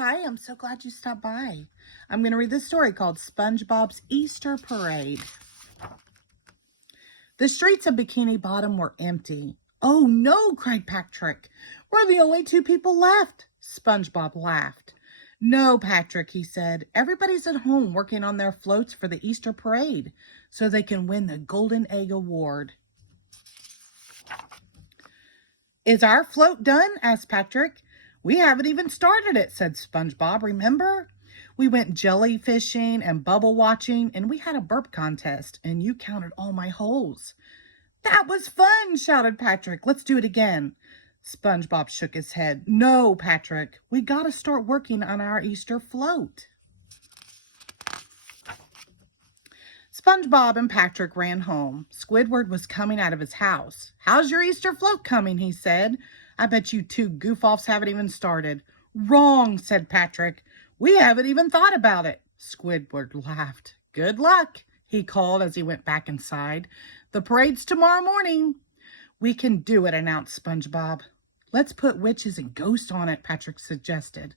Hi, I'm so glad you stopped by. I'm going to read this story called SpongeBob's Easter Parade. The streets of Bikini Bottom were empty. Oh no, cried Patrick. We're the only two people left. SpongeBob laughed. No, Patrick, he said. Everybody's at home working on their floats for the Easter Parade so they can win the Golden Egg Award. Is our float done? Asked Patrick. We haven't even started it, said SpongeBob. Remember? We went jellyfishing and bubble watching, and we had a burp contest, and you counted all my holes. That was fun, shouted Patrick. Let's do it again. SpongeBob shook his head. No, Patrick, we got to start working on our Easter float. SpongeBob and Patrick ran home. Squidward was coming out of his house. How's your Easter float coming? He said. I bet you two goof-offs haven't even started. Wrong, said Patrick. We haven't even thought about it. Squidward laughed. Good luck, he called as he went back inside. The parade's tomorrow morning. We can do it, announced SpongeBob. Let's put witches and ghosts on it, Patrick suggested.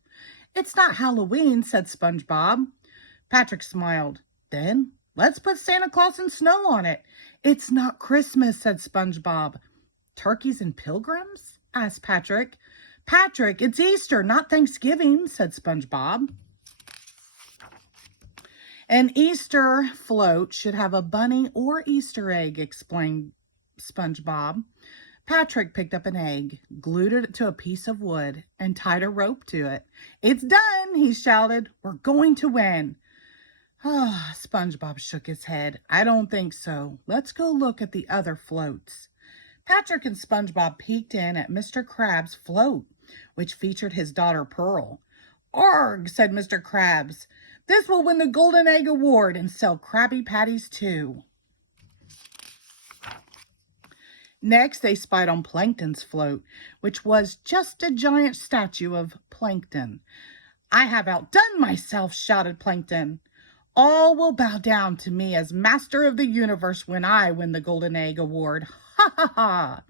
It's not Halloween, said SpongeBob. Patrick smiled. Then let's put Santa Claus and snow on it. It's not Christmas, said SpongeBob. Turkeys and pilgrims? Asked Patrick. Patrick, it's Easter, not Thanksgiving, said SpongeBob. An Easter float should have a bunny or Easter egg, explained SpongeBob. Patrick picked up an egg, glued it to a piece of wood, and tied a rope to it. It's done, he shouted. We're going to win. Ah, SpongeBob shook his head. I don't think so. Let's go look at the other floats. Patrick and SpongeBob peeked in at Mr. Krabs' float, which featured his daughter Pearl. Arg, said Mr. Krabs. This will win the Golden Egg Award and sell Krabby Patties too. Next, they spied on Plankton's float, which was just a giant statue of Plankton. I have outdone myself, shouted Plankton. All will bow down to me as master of the universe when I win the Golden Egg Award. Ha ha ha!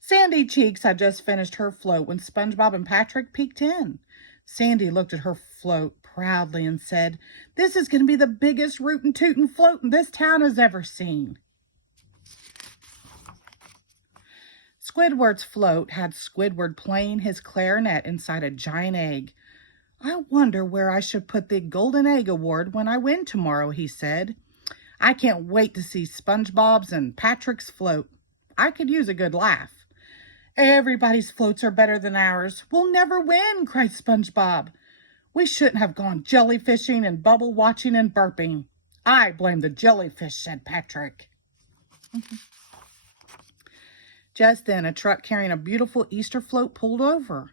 Sandy Cheeks had just finished her float when SpongeBob and Patrick peeked in. Sandy looked at her float proudly and said, This is going to be the biggest rootin' tootin' float this town has ever seen. Squidward's float had Squidward playing his clarinet inside a giant egg. I wonder where I should put the Golden Egg Award when I win tomorrow, he said. I can't wait to see SpongeBob's and Patrick's float. I could use a good laugh. Everybody's floats are better than ours. We'll never win, cried SpongeBob. We shouldn't have gone jellyfishing and bubble watching and burping. I blame the jellyfish, said Patrick. Just then, a truck carrying a beautiful Easter float pulled over.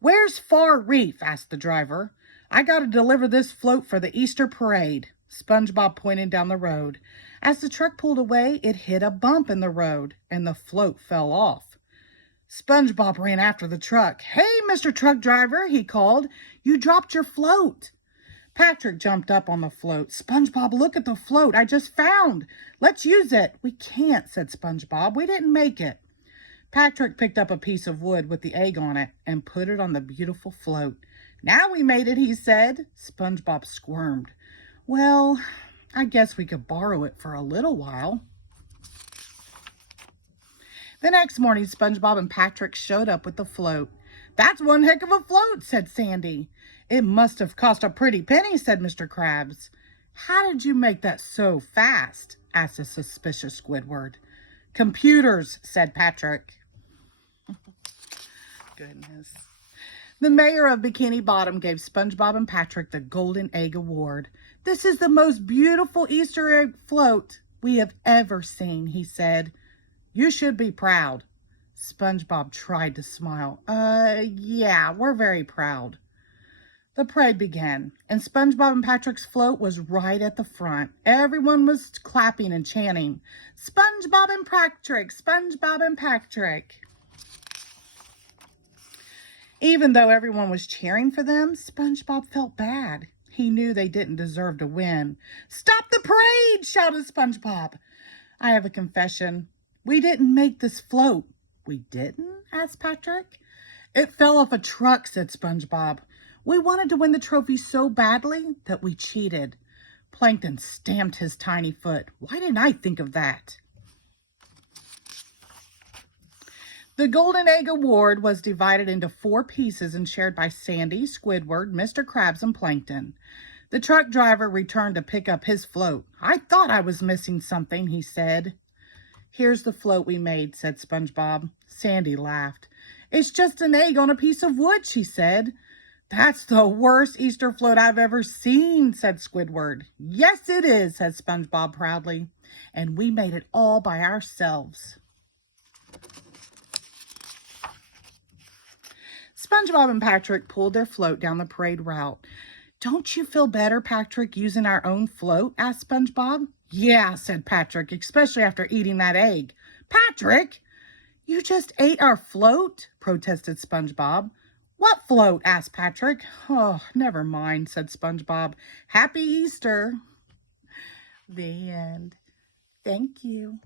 Where's Far Reef? Asked the driver. I got to deliver this float for the Easter parade. SpongeBob pointed down the road. As the truck pulled away, it hit a bump in the road, and the float fell off. SpongeBob ran after the truck. Hey, Mr. Truck Driver, he called. You dropped your float. Patrick jumped up on the float. SpongeBob, look at the float I just found. Let's use it. We can't, said SpongeBob. We didn't make it. Patrick picked up a piece of wood with the egg on it and put it on the beautiful float. Now we made it, he said. SpongeBob squirmed. Well, I guess we could borrow it for a little while. The next morning, SpongeBob and Patrick showed up with the float. That's one heck of a float, said Sandy. It must have cost a pretty penny, said Mr. Krabs. How did you make that so fast? Asked a suspicious Squidward. Computers, said Patrick. Goodness. The mayor of Bikini Bottom gave SpongeBob and Patrick the Golden Egg Award. This is the most beautiful Easter egg float we have ever seen, he said. You should be proud. SpongeBob tried to smile. Yeah, we're very proud. The parade began, and SpongeBob and Patrick's float was right at the front. Everyone was clapping and chanting, SpongeBob and Patrick, SpongeBob and Patrick. Even though everyone was cheering for them, SpongeBob felt bad. He knew they didn't deserve to win. Stop the parade, shouted SpongeBob. I have a confession. We didn't make this float. We didn't? Asked Patrick. It fell off a truck, said SpongeBob. We wanted to win the trophy so badly that we cheated. Plankton stamped his tiny foot. Why didn't I think of that? The Golden Egg Award was divided into 4 pieces and shared by Sandy, Squidward, Mr. Krabs, and Plankton. The truck driver returned to pick up his float. I thought I was missing something, he said. Here's the float we made, said SpongeBob. Sandy laughed. It's just an egg on a piece of wood, she said. That's the worst Easter float I've ever seen, said Squidward. Yes, it is, said SpongeBob proudly. And we made it all by ourselves. SpongeBob and Patrick pulled their float down the parade route. Don't you feel better, Patrick, using our own float? Asked SpongeBob. Yeah, said Patrick, especially after eating that egg. Patrick, you just ate our float? Protested SpongeBob. What float? Asked Patrick. Oh, never mind, said SpongeBob. Happy Easter. The end. Thank you.